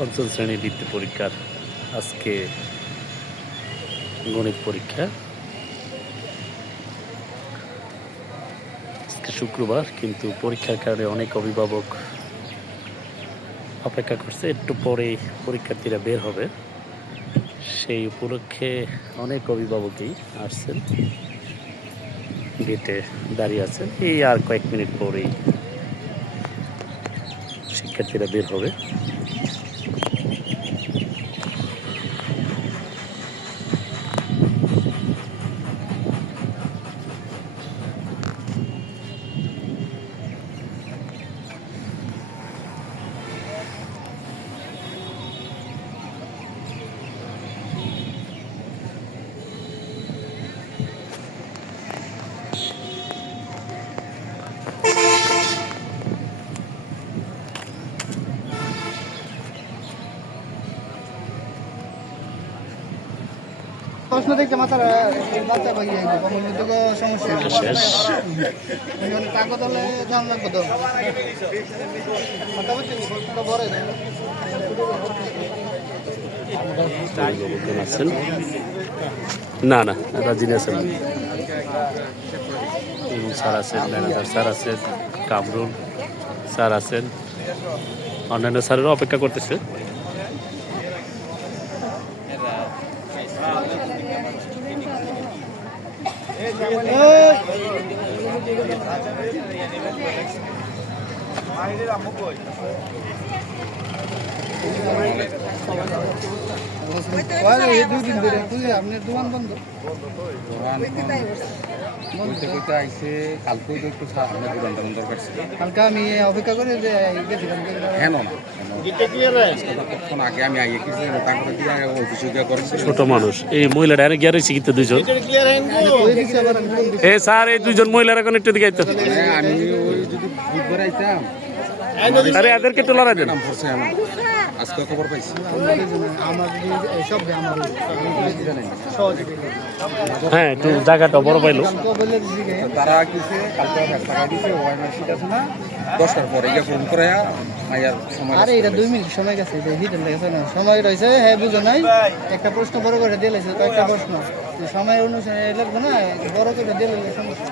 পঞ্চম শ্রেণীর বৃত্তি পরীক্ষার আজকে গণিত পরীক্ষা। আজকে শুক্রবার, কিন্তু পরীক্ষার কারণে অনেক অভিভাবক অপেক্ষা করছে। একটু পরেই পরীক্ষার্থীরা বের হবে, সেই উপলক্ষে অনেক অভিভাবকই আসছেন, গেটে দাঁড়িয়ে আছেন। এই আর কয়েক মিনিট পরেই শিক্ষার্থীরা বের হবে। প্রশ্ন দেখতে মাথার বাচ্চা পাই সমস্যা শেষ। কাগজ হলে ধান লাগবে তো বড় অভিভাবকগণ আছেন? না না, রাজিনী আছেন এবং স্যার আছেন, ম্যানেজার স্যার আছেন, কামরুল স্যার আছেন, অন্যান্য স্যারেরও অপেক্ষা করতেছে। দুদিন ধরে আপনার দোকান বন্ধ কালকে আমি অপেক্ষা করে ছোট মানুষ এই মহিলাটা এনে গিয়ে রয়েছে কিন্তু দুজন। এ স্যার, এই দুজন মহিলার এখন একটু দিকে আইতো। আমি যদি বুধবার আইতাম আরে এদেরকে একটু লড়াই দেন। আজকে খবর পাইছি হ্যাঁ, একটু জায়গাটা বড় পাইলো। তারা কিসে কালকে টাকা দিছে সিট আছে না 10টার পরে গিয়ে ফোন করে মাইয়ার সময়। আরে এটা 2 মিনিট সময় গেছে, এটা হিডেন লাগছে না, সময় রয়েছে। হ্যাঁ বুঝো নাই, একটা প্রশ্ন বড় করে দিয়েছে, কয়েকটা প্রশ্ন সময় অনুসারে লাগবে না, বড় করে দিলে সমস্যা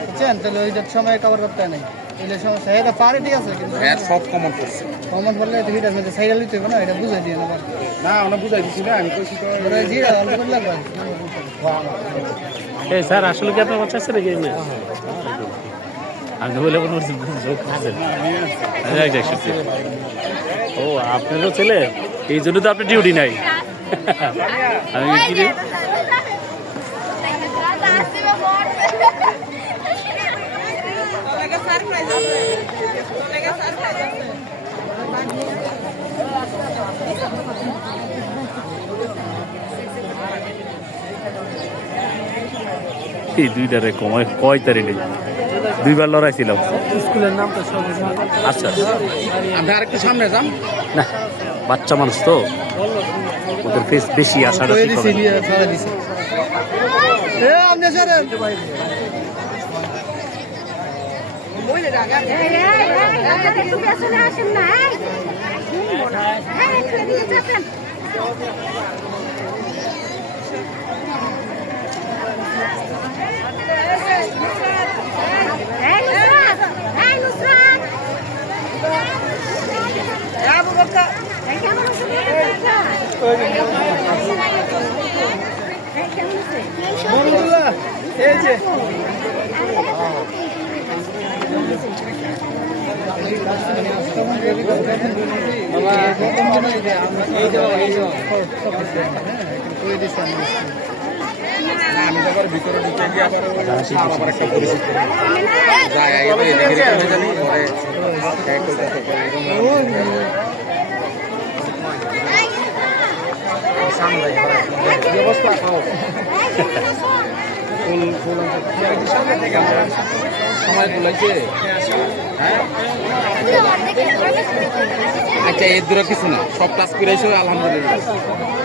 বুঝছেন। তাহলে ওইটার সময় কভার করতে নাই, এলে সমস্যা। এটা পারে ঠিক আছে, কিন্তু সব কমন করছে। কমন বললে তো হিডের মধ্যে সাইডাল দিতে হবে না, এটা বুঝাই দিয়ে না। না ওনা বুঝাই দিছি না, আমি কইছি তো জিরা অল্প করে লাগবে। এই স্যার, আসলে কি আপনার বাচ্চা আছে নাকি? আমি বলে কোনো যোগ করছেন। ও, আপনারও ছেলে, এই জন্য তো আপনার ডিউটি নাই। আমি কি রে, এই দুইটারে কমায় কয় তারিখ নেই, দুইবার লড়াইছিলাম। স্কুলের নাম তো আচ্ছা, আমরা আরেকটু সামনে যাম না বাচ্চা মানুষ তো, ওদের ফেস বেশি আশাটা ঠিক হবে আমি তো ভিতরে ঢুকে গিয়ে আবার একটা পরিচিত যাই জানি পরে ব্যবস্থা খাও ফুল ফুল সময় বলাইছে। হ্যাঁ আচ্ছা, এর দূরে কিছু না, সব ক্লাস করেছো আলহামদুলিল্লাহ।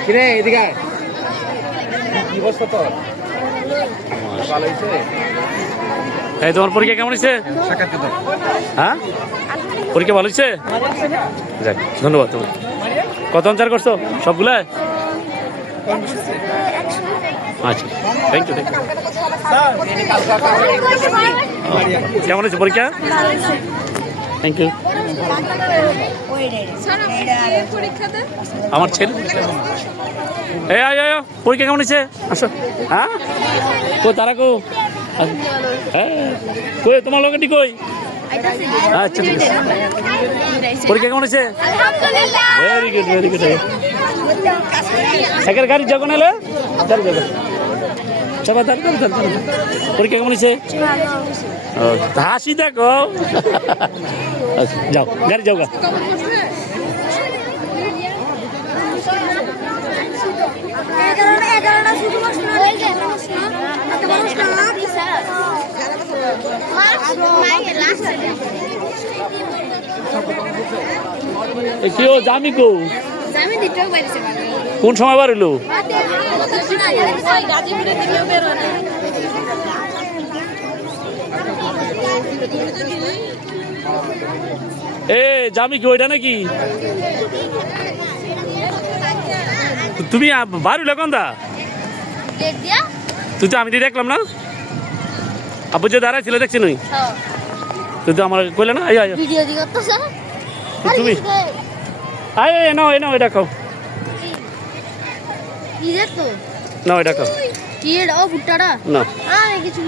কিরে এদিকে কি অবস্থা তোর? ভালো হয়েছে? এই তোমার পরীক্ষা কেমন হয়েছে? হ্যাঁ, পরীক্ষা ভালো হয়েছে? যাক, ধন্যবাদ তোমার। কত আনসার করছো সবগুলা? আচ্ছা, থ্যাংক ইউ। কেমন হয়েছে পরীক্ষা? Thank you. আমার ছেলে এই আয় আয় পরীক্ষা কেমন হয়েছে? আসো। হ্যাঁ কই তারা কো? হ্যাঁ কই তোমার লোকেটি কই? আচ্ছা ঠিক আছে। পরীক্ষা কেমন হয়েছে? Very good very good. একের গাড়ি যখন এলে গাড়ি যাবে সবাই পরীক্ষা কেমন হয়েছে? হাসি দেখো। আচ্ছা, যাও গাড়ি যাও গা। কি ও জামি কো? কোন সময় বার হইলো? এ জামি কি ওইটা নাকি? তুমি বার হইলো কোন দা? তুই তো আমি দেখলাম না। আব্বু যে দাঁড়ায় ছিল দেখছি নই। তুই তো আমার কইলে না। তুমি আয় নাও নাও এটা খাও। নাও এটা খাও। কি এটা ও ভুট্টাটা না কিছু